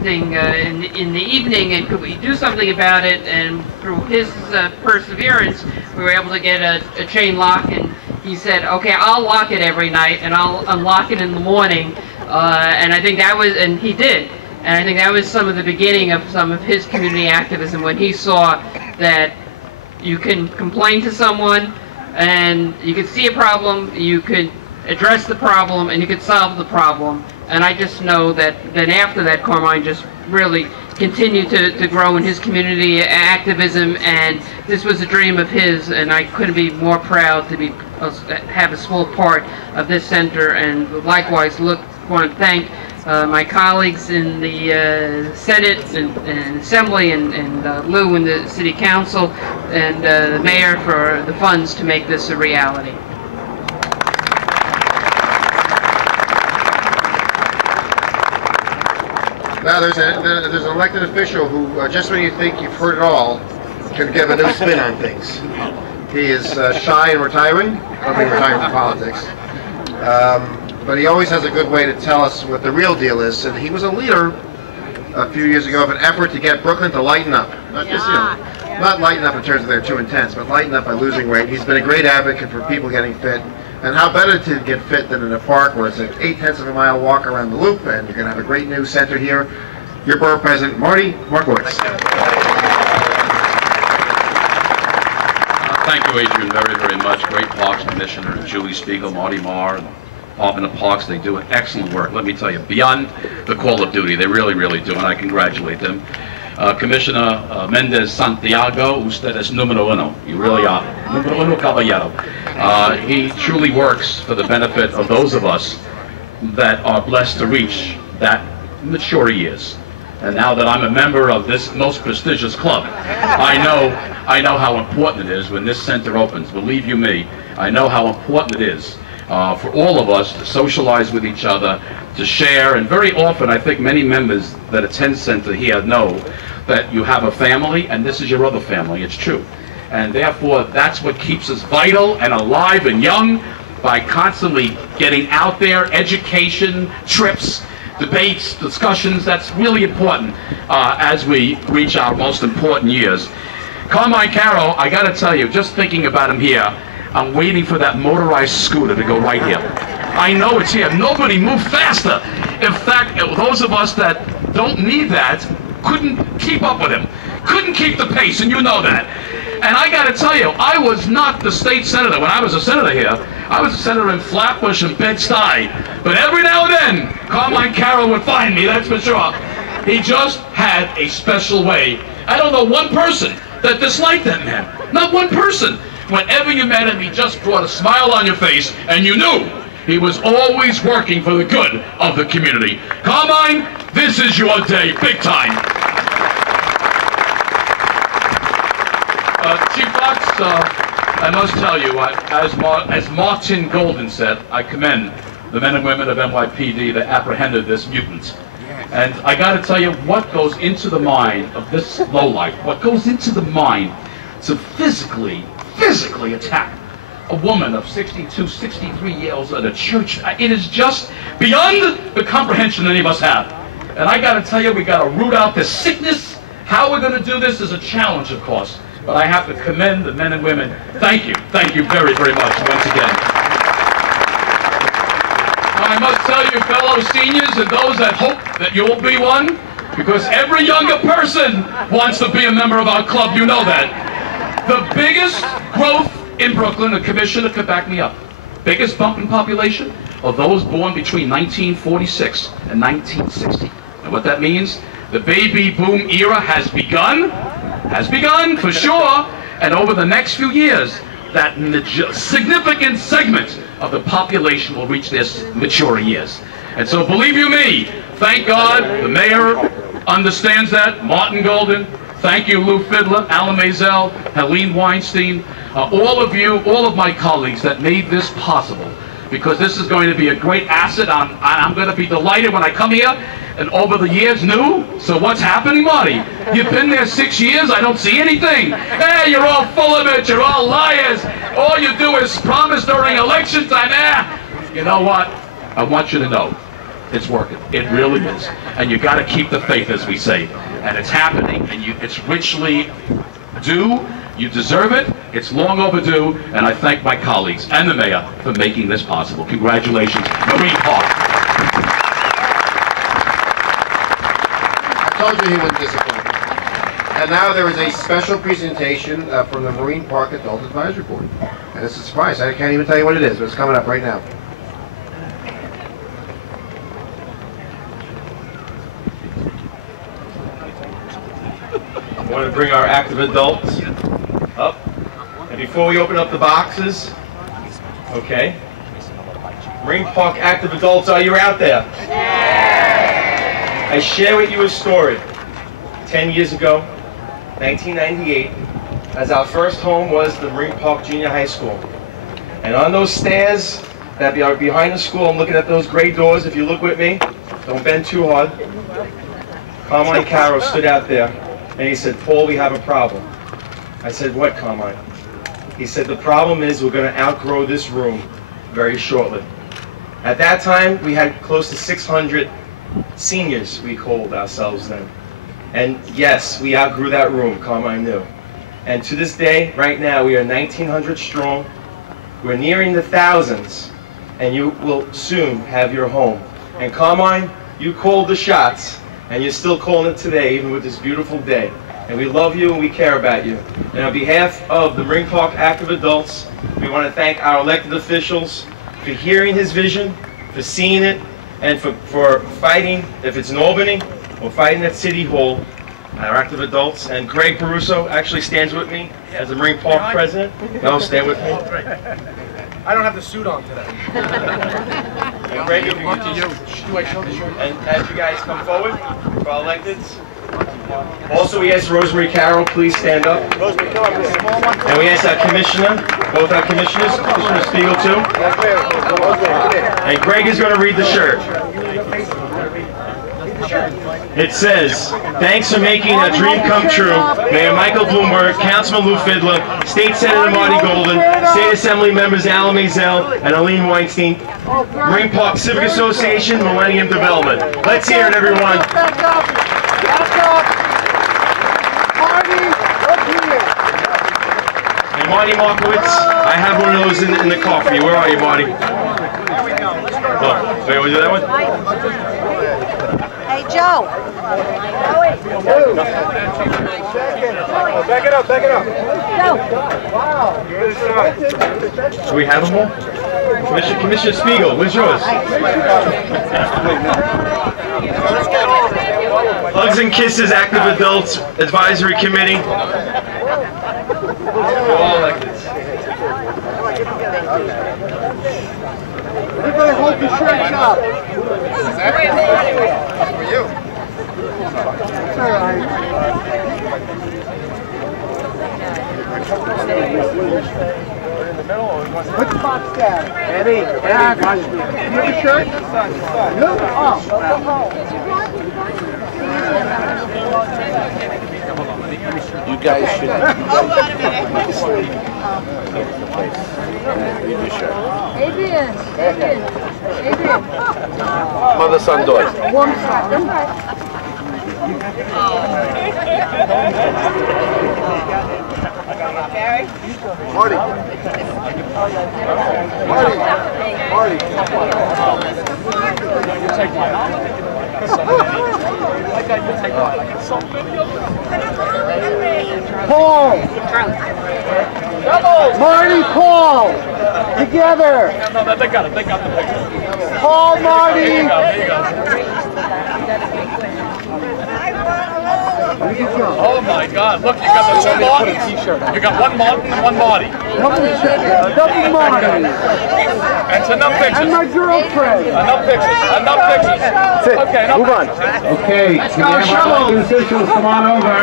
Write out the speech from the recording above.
something in the evening, and could we do something about it? And through his perseverance, we were able to get a chain lock, and he said, okay, I'll lock it every night, and I'll unlock it in the morning. And I think that was, and he did. And I think that was some of the beginning of some of his community activism, when he saw that you can complain to someone, and you could see a problem, you could address the problem, and you could solve the problem. And I just know that then after that, Carmine just really continued to grow in his community activism, and this was a dream of his, and I couldn't be more proud to have a small part of this center. And likewise, want to thank my colleagues in the Senate and Assembly, and Lou in the City Council, and the Mayor for the funds to make this a reality. Now there's an elected official who, just when you think you've heard it all, can give a new spin on things. He is shy and retiring. I don't think retiring from politics. But he always has a good way to tell us what the real deal is. And he was a leader a few years ago of an effort to get Brooklyn to lighten up. Not just, not lighten up in terms of they're too intense, but lighten up by losing weight. He's been a great advocate for people getting fit. And how better to get fit than in a park where it's an 0.8 of a mile walk around the loop, and you're going to have a great new center here. Your Borough President, Marty Markowitz. Thank you, Adrian, very, very much. Great Parks Commissioner, Julie Spiegel, Marty Marr, and Department of Parks. They do an excellent work, let me tell you, beyond the call of duty. They really, really do, and I congratulate them. Commissioner Mendez Santiago, usted es número uno. You really are. Número uno caballero. He truly works for the benefit of those of us that are blessed to reach that mature years. And now that I'm a member of this most prestigious club, I know how important it is when this center opens. Believe you me, I know how important it is for all of us to socialize with each other, to share, and very often I think many members that attend center here know that you have a family, and this is your other family. It's true. And therefore, that's what keeps us vital and alive and young, by constantly getting out there, education, trips, debates, discussions. That's really important as we reach our most important years. Carmine Caro, I got to tell you, just thinking about him here, I'm waiting for that motorized scooter to go right here. I know it's here. Nobody moved faster. In fact, those of us that don't need that couldn't keep up with him, couldn't keep the pace, and you know that. And I got to tell you, I was not the state senator. When I was a senator here, I was a senator in Flatbush and Bed-Stuy. But every now and then, Carmine Caro would find me, that's for sure. He just had a special way. I don't know one person that disliked that man. Not one person. Whenever you met him, he just brought a smile on your face, and you knew he was always working for the good of the community. Carmine, this is your day, big time. Chief Fox, I must tell you, as Martin Golden said, I commend the men and women of NYPD that apprehended this mutant. And I got to tell you, what goes into the mind of this lowlife, what goes into the mind to physically attack a woman of 62, 63 years at a church, it is just beyond the comprehension any of us have. And I got to tell you, we got to root out this sickness. How we're going to do this is a challenge, of course. But I have to commend the men and women. Thank you very, very much once again. I must tell you, fellow seniors and those that hope that you'll be one, because every younger person wants to be a member of our club, you know that. The biggest growth in Brooklyn, the commissioner could back me up, biggest bump in population are those born between 1946 and 1960. And what that means, the baby boom era has begun for sure, and over the next few years, that significant segment of the population will reach their mature years. And so believe you me, thank God the mayor understands that, Martin Golden, thank you Lou Fidler, Alan Maisel, Helene Weinstein, all of you, all of my colleagues that made this possible, because this is going to be a great asset. I'm going to be delighted when I come here. And over the years, new? So what's happening, Marty? You've been there 6 years, I don't see anything. Hey, you're all full of it, you're all liars. All you do is promise during election time. You know what? I want you to know, it's working. It really is. And you got to keep the faith, as we say. And it's happening, and it's richly due. You deserve it. It's long overdue. And I thank my colleagues and the mayor for making this possible. Congratulations, Marine Park. I told you he wouldn't disappoint. And now there is a special presentation from the Marine Park Adult Advisory Board. And it's a surprise. I can't even tell you what it is, but it's coming up right now. I want to bring our active adults up. And before we open up the boxes, okay, Marine Park active adults, are you out there? I share with you a story. 10 years ago, 1998, as our first home was the Marine Park Junior High School. And on those stairs that are behind the school, I'm looking at those gray doors. If you look with me, don't bend too hard. Carmine Caro stood out there and he said, "Paul, we have a problem." I said, "What, Carmine?" He said, "The problem is we're going to outgrow this room very shortly." At that time, we had close to 600 seniors, we called ourselves then. And yes, we outgrew that room, Carmine knew. And to this day, right now, we are 1,900 strong. We're nearing the thousands, and you will soon have your home. And Carmine, you called the shots, and you're still calling it today, even with this beautiful day. And we love you and we care about you. And on behalf of the Marine Park active adults, we want to thank our elected officials for hearing his vision, for seeing it, and for fighting, if it's in Albany, or fighting at City Hall, our active adults. And Greg Baruso actually stands with me as the Marine Park president. No, stand with me. I don't have the suit on today. And Greg, if you could just, Do I show the shirt? and as you guys come forward for our electeds. Also, we ask Rosemary Carroll, please stand up. Rosemary, come up here. And we ask our commissioner, both our commissioners, Commissioner Spiegel too. And Greg is going to read the shirt. It says, "Thanks for making a dream come true, Mayor Michael Bloomberg, Councilman Lou Fidler, State Senator Marty Golden, State Assembly members Alan Maisel and Aline Weinstein, Marine Park Civic Association, Millennium Development." Let's hear it, everyone. Back up. Marty, look here. And Marty Markowitz, I have one of those in the car for you. Where are you, Marty? There we go. Let's go. Oh, wait, we do that one? Hey, Joe. Back it up, back it up. Do we have them all? Commissioner Spiegel, where's yours? Hugs and Kisses Active Adults Advisory Committee. We're all elected. Everybody hold your shirts up. For you. It's all right. Put the box down. Eddie, you have a shirt? No? Oh. You guys should. Adrian. Mother, son, daughter. Warm second. Marty. Paul. Marty, Paul. Together. No, they got it. They got the picture. Paul, Marty. There you go. Oh my God! Look, you got the two Martys. You got one Martin and one Marty. Double Marty. That's enough pictures. And my girlfriend. Enough pictures. Enough pictures. Okay, enough. Move on. Okay, can you have our elected officials come on over?